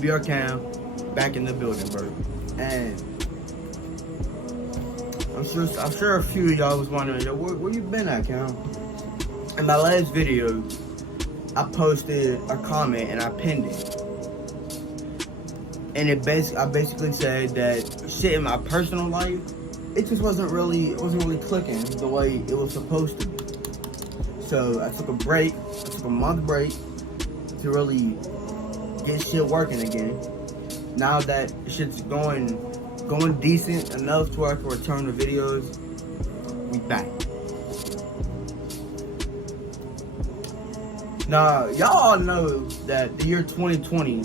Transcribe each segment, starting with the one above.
PBR Cam, back in the building, bro. And I'm sure a few of y'all was wondering, yo, where you been at, Cam? In my last video, I posted a comment and I pinned it. And I basically said that shit in my personal life, it just wasn't really clicking the way it was supposed to be. So I took a month break to really get shit working again. Now that shit's going decent enough to where I can return the videos, we back. Now, y'all all know that the year 2020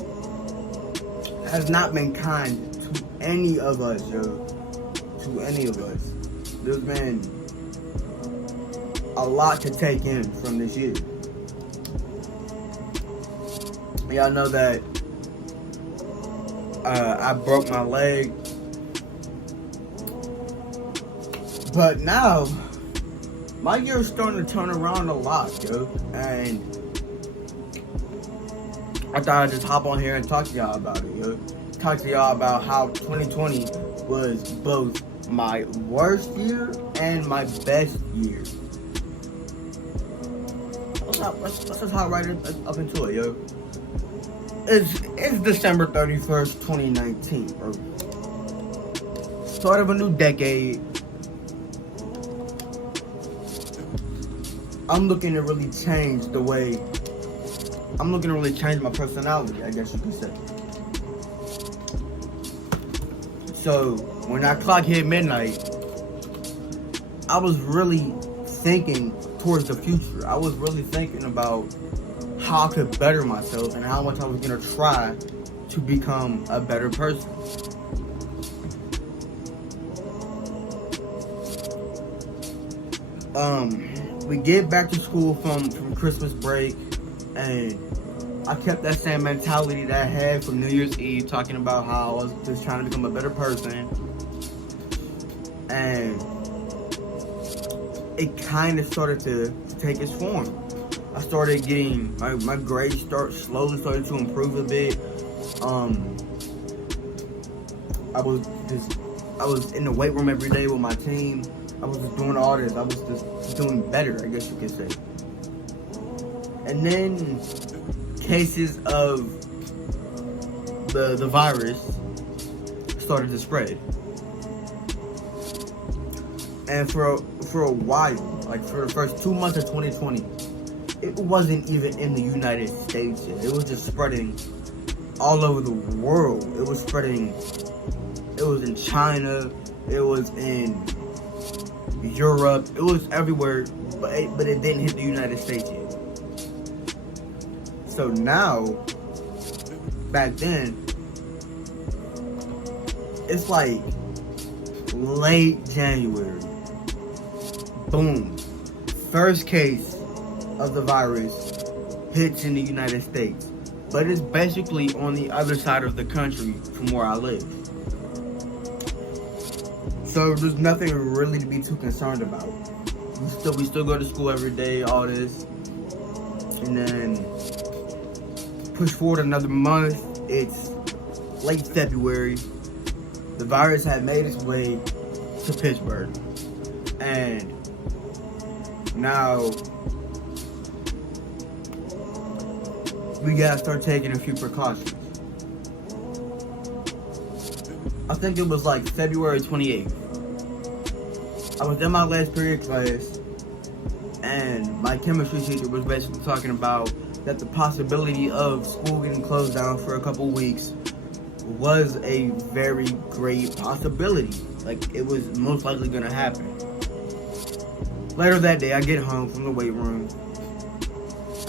has not been kind to any of us, yo. To any of us. There's been a lot to take in from this year. Y'all know that I broke my leg. But now, my year is starting to turn around a lot, yo. And I thought I'd just hop on here and talk to y'all about it, yo. Talk to y'all about how 2020 was both my worst year and my best year. Let's just hop right up into it, yo. It's December 31st, 2019, bro. Start of a new decade. I'm looking to really change my personality, I guess you could say. So, when that clock hit midnight, I was really thinking towards the future. I was really thinking about how I could better myself and how much I was gonna try to become a better person. We get back to school from Christmas break, and I kept that same mentality that I had from New Year's Eve, talking about how I was just trying to become a better person. And it kind of started to take its form. I started getting, my grades slowly started to improve a bit. I was in the weight room every day with my team. I was just doing all this. I was just doing better, I guess you could say. And then cases of the virus started to spread. And for a while, like for the first 2 months of 2020, it wasn't even in the United States yet. It was just spreading all over the world. It was in China, it was in Europe, it was everywhere, but it didn't hit the United States yet. So now, back then, it's like late January. Boom. First case of the virus hits in the United States. But it's basically on the other side of the country from where I live. So there's nothing really to be too concerned about. We still go to school every day, all this. And then push forward another month, it's late February. The virus had made its way to Pittsburgh. And now we gotta start taking a few precautions. I think it was like February 28th. I was in my last period class, and my chemistry teacher was basically talking about that the possibility of school getting closed down for a couple weeks was a very great possibility. Like, it was most likely gonna happen. Later that day, I get home from the weight room.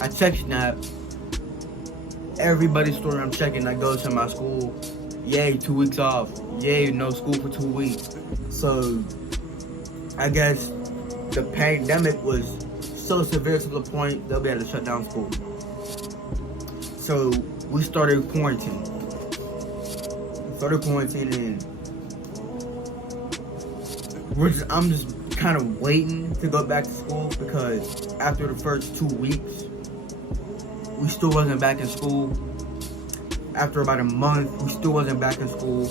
I check Snap. Everybody's story I'm checking, I go to my school. Yay, 2 weeks off. Yay, no school for 2 weeks. So, I guess the pandemic was so severe to the point they'll be able to shut down school. So, we started quarantining. I'm just kind of waiting to go back to school, because after the first 2 weeks, we still wasn't back in school. After about a month, we still wasn't back in school.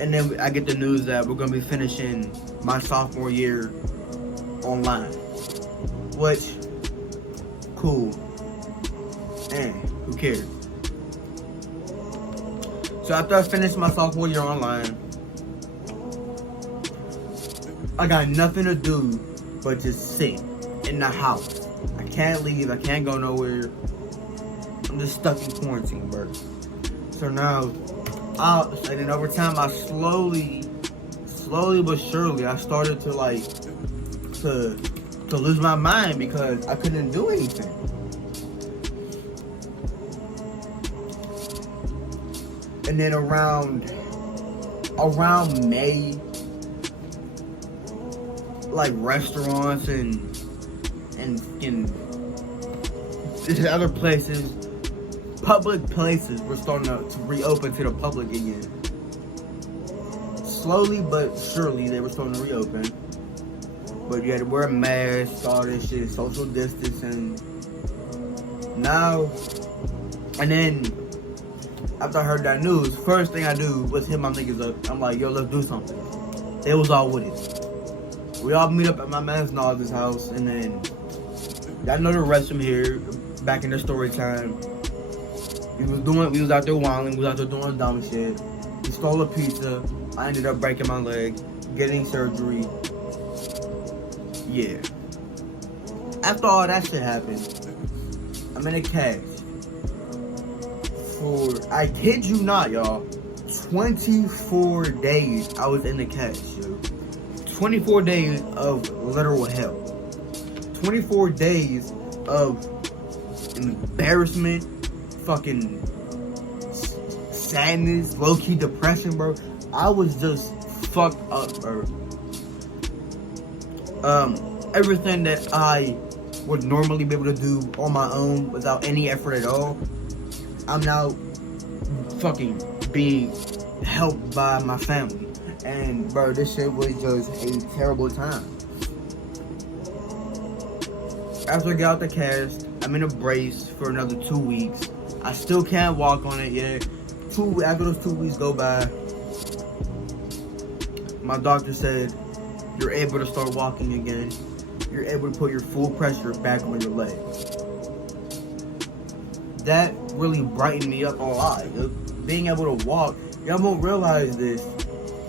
And then I get the news that we're going to be finishing my sophomore year online. Which, cool. And who cares? So after I finished my sophomore year online, I got nothing to do but just sit in the house. I can't leave. I can't go nowhere. I'm just stuck in quarantine, bro. So now, and then over time, I slowly but surely, I started to to lose my mind because I couldn't do anything. And then around May, like restaurants and these other places, public places were starting to reopen to the public again. Slowly but surely they were starting to reopen. But you had to wear a mask, all this shit, social distancing. Now, and then after I heard that news, first thing I do was hit my niggas up. I'm like, yo, let's do something. They was all with it. We all meet up at my man's Nas's house, and then y'all know the rest from here. Back in the story time, we was out there wilding, we was out there doing dumb shit. We stole a pizza. I ended up breaking my leg, getting surgery. Yeah. After all that shit happened, I'm in a cage for, I kid you not, y'all, 24 days I was in the cage, yo. 24 days of literal hell. 24 days of embarrassment, fucking sadness, low-key depression, bro. I was just fucked up, bro. Everything that I would normally be able to do on my own without any effort at all, I'm now fucking being helped by my family. And bro, this shit was just a terrible time. After I got out the cast, I'm in a brace for another 2 weeks. I still can't walk on it yet. After those 2 weeks go by, my doctor said, you're able to start walking again. You're able to put your full pressure back on your leg. That really brightened me up a lot. Being able to walk, y'all won't realize this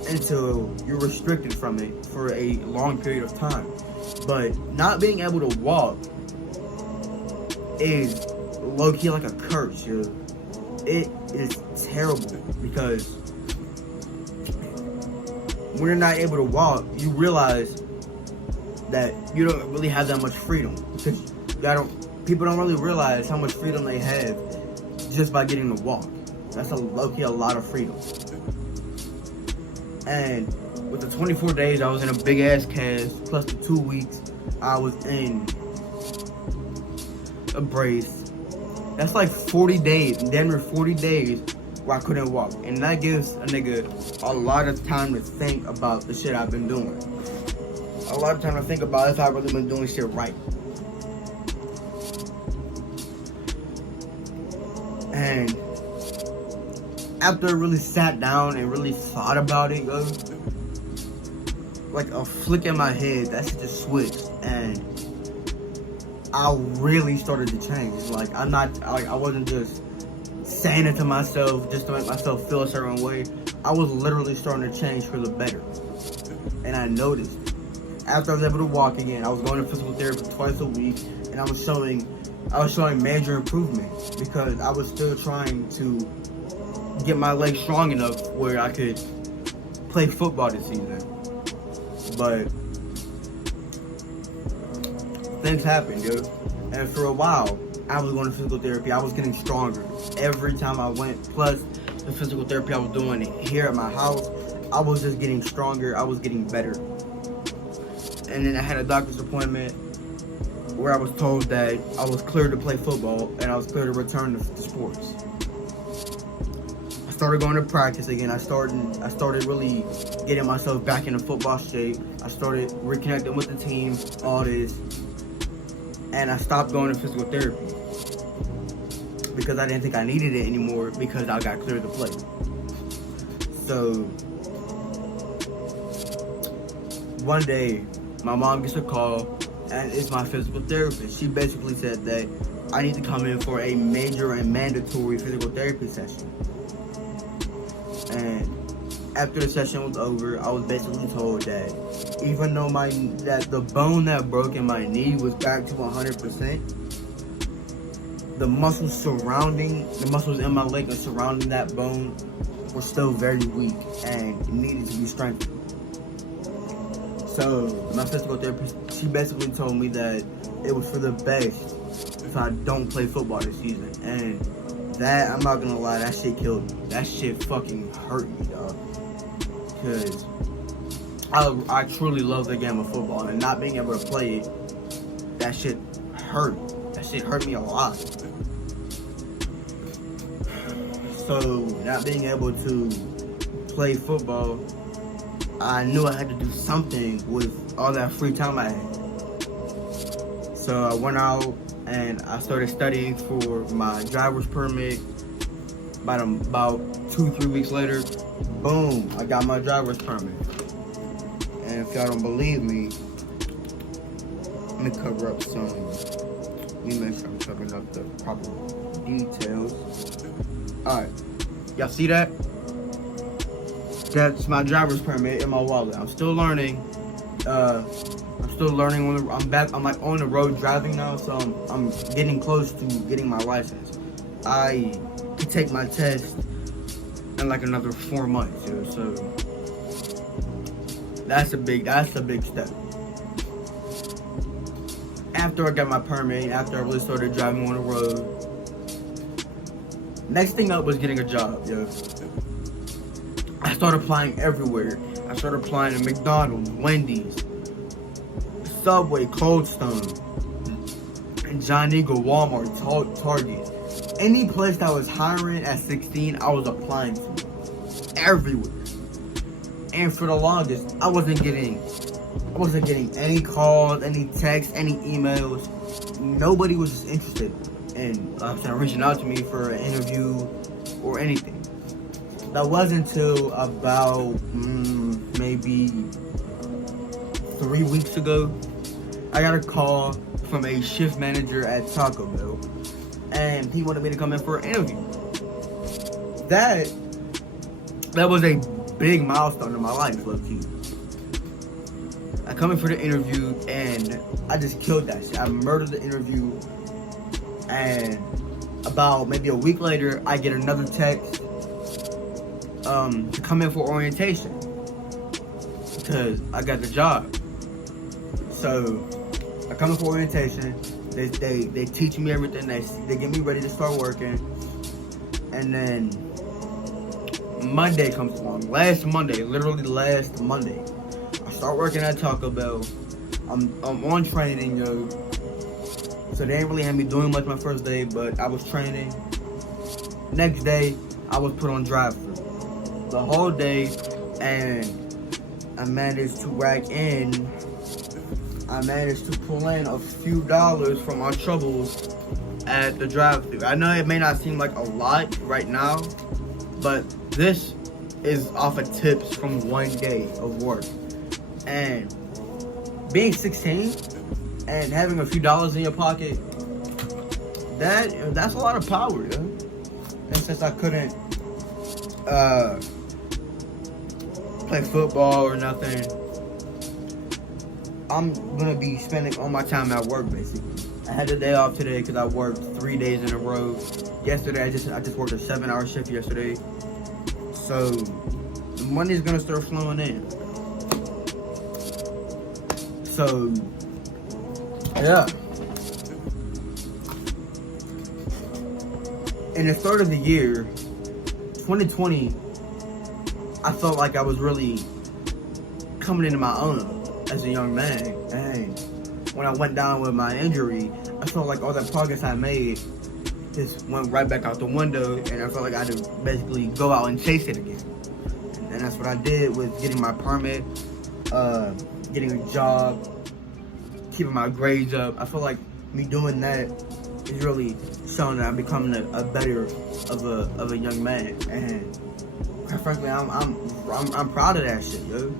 until you're restricted from it for a long period of time. But not being able to walk is low-key like a curse, yo. It is terrible because when you're not able to walk, you realize that you don't really have that much freedom, because people don't really realize how much freedom they have just by getting to walk. That's a low-key a lot of freedom. And with the 24 days I was in a big ass cast, plus the 2 weeks I was in a brace, that's like 40 days, damn near 40 days where I couldn't walk. And that gives a nigga a lot of time to think about the shit I've been doing. A lot of time to think about if I've really been doing shit right. And after I really sat down and really thought about it, yo, like a flick in my head, that shit just switched, and I really started to change. Like I wasn't just saying it to myself just to make myself feel a certain way. I was literally starting to change for the better. And I noticed after I was able to walk again, I was going to physical therapy twice a week, and I was showing major improvement because I was still trying to get my legs strong enough where I could play football this season. But things happened, yo. And for a while, I was going to physical therapy. I was getting stronger every time I went. Plus, the physical therapy I was doing here at my house, I was just getting stronger. I was getting better. And then I had a doctor's appointment where I was told that I was cleared to play football and I was cleared to return to sports. I started going to practice again. I started really getting myself back into football shape. I started reconnecting with the team, all this. And I stopped going to physical therapy. because I didn't think I needed it anymore because I got cleared to play. So one day, my mom gets a call, and it's my physical therapist. She basically said that I need to come in for a major and mandatory physical therapy session. And after the session was over, I was basically told that even though that the bone that broke in my knee was back to 100%, the muscles in my leg and surrounding that bone were still very weak and needed to be strengthened. So my physical therapist, she basically told me that it was for the best if I don't play football this season. And that, I'm not gonna lie, that shit killed me. That shit fucking hurt me, dog. Because I truly love the game of football, and not being able to play it, that shit hurt. That shit hurt me a lot. So, not being able to play football, I knew I had to do something with all that free time I had. So I went out and I started studying for my driver's permit. About 2-3 weeks later, boom, I got my driver's permit. And if y'all don't believe me, let me cover up some. Let me make sure I'm covering up the proper details. Alright, y'all see that? That's my driver's permit in my wallet. I'm still learning. When I'm back. I'm like on the road driving now, so I'm getting close to getting my license. I could take my test in like another 4 months, so that's a big step. After I got my permit, after I really started driving on the road, next thing up was getting a job, yo. I started applying everywhere. I started applying to McDonald's, Wendy's, Subway, Cold Stone, and John Eagle, Walmart, Target. Any place that was hiring at 16, I was applying to. Everywhere. And for the longest, I wasn't getting any calls, any texts, any emails. Nobody was just interested in reaching out to me for an interview or anything. That wasn't until about maybe 3 weeks ago. I got a call from a shift manager at Taco Bell, and he wanted me to come in for an interview. That was a big milestone in my life, low-key. I come in for the interview, and I just killed that shit. I murdered the interview, and about maybe a week later, I get another text to come in for orientation because I got the job. So I come in for orientation. They teach me everything. They get me ready to start working, and then Monday comes along. Last Monday, I start working at Taco Bell. I'm on training, yo. So they didn't really have me doing much my first day, but I was training. Next day, I was put on drive-thru the whole day, and I managed to pull in a few dollars from our troubles at the drive-thru. I know it may not seem like a lot right now, but this is off of tips from one day of work. And being 16 and having a few dollars in your pocket, that's a lot of power, yo. And since I couldn't play football or nothing, I'm gonna be spending all my time at work basically. I had the day off today because I worked 3 days in a row. Yesterday, I just worked a 7-hour shift yesterday. So the money's gonna start flowing in. So yeah. In the start of the year, 2020, I felt like I was really coming into my own as a young man. And when I went down with my injury, I felt like all that progress I made just went right back out the window, and I felt like I had to basically go out and chase it again. And that's what I did with getting my permit, getting a job, keeping my grades up. I feel like me doing that is really showing that I'm becoming a better of a young man. And quite frankly, I'm proud of that shit, yo.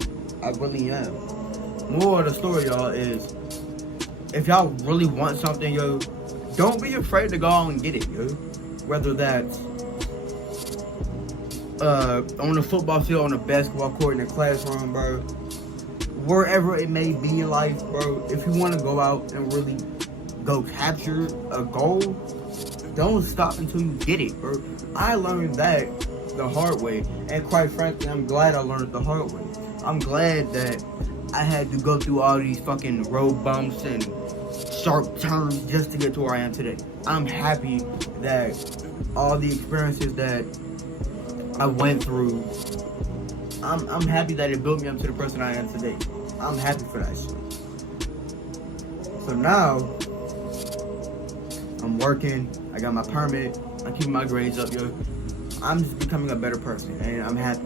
I really am. More of the story, y'all, is if y'all really want something, yo, don't be afraid to go out and get it, yo. Whether that's on the football field, on the basketball court, in the classroom, bro. Wherever it may be in life, bro. If you want to go out and really go capture a goal, don't stop until you get it, bro. I learned that the hard way, and quite frankly, I'm glad I learned it the hard way. I'm glad that I had to go through all these fucking road bumps and sharp turns just to get to where I am today. I'm happy that all the experiences that I went through, I'm happy that it built me up to the person I am today. I'm happy for that shit. So now, I'm working, I got my permit, I'm keeping my grades up, yo. I'm just becoming a better person, and I'm happy.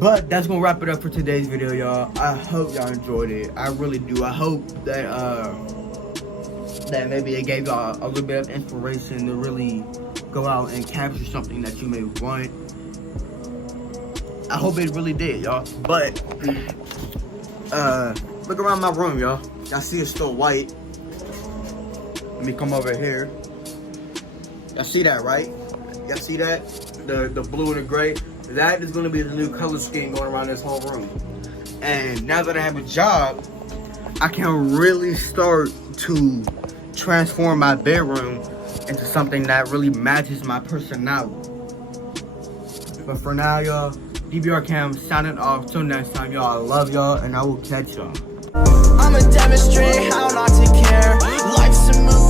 But that's gonna wrap it up for today's video, y'all. I hope y'all enjoyed it. I really do. I hope that that maybe it gave y'all a little bit of inspiration to really go out and capture something that you may want. I hope it really did, y'all. But look around my room, y'all. Y'all see it's still white. Let me come over here. Y'all see that, right? Y'all see that? The blue and the gray. That is going to be the new color scheme going around this whole room. And now that I have a job, I can really start to transform my bedroom into something that really matches my personality. But for now, y'all, DBR Cam signing off. Till next time, y'all. I love y'all, and I will catch y'all. I'ma demonstrate how not to care. Life's a movie.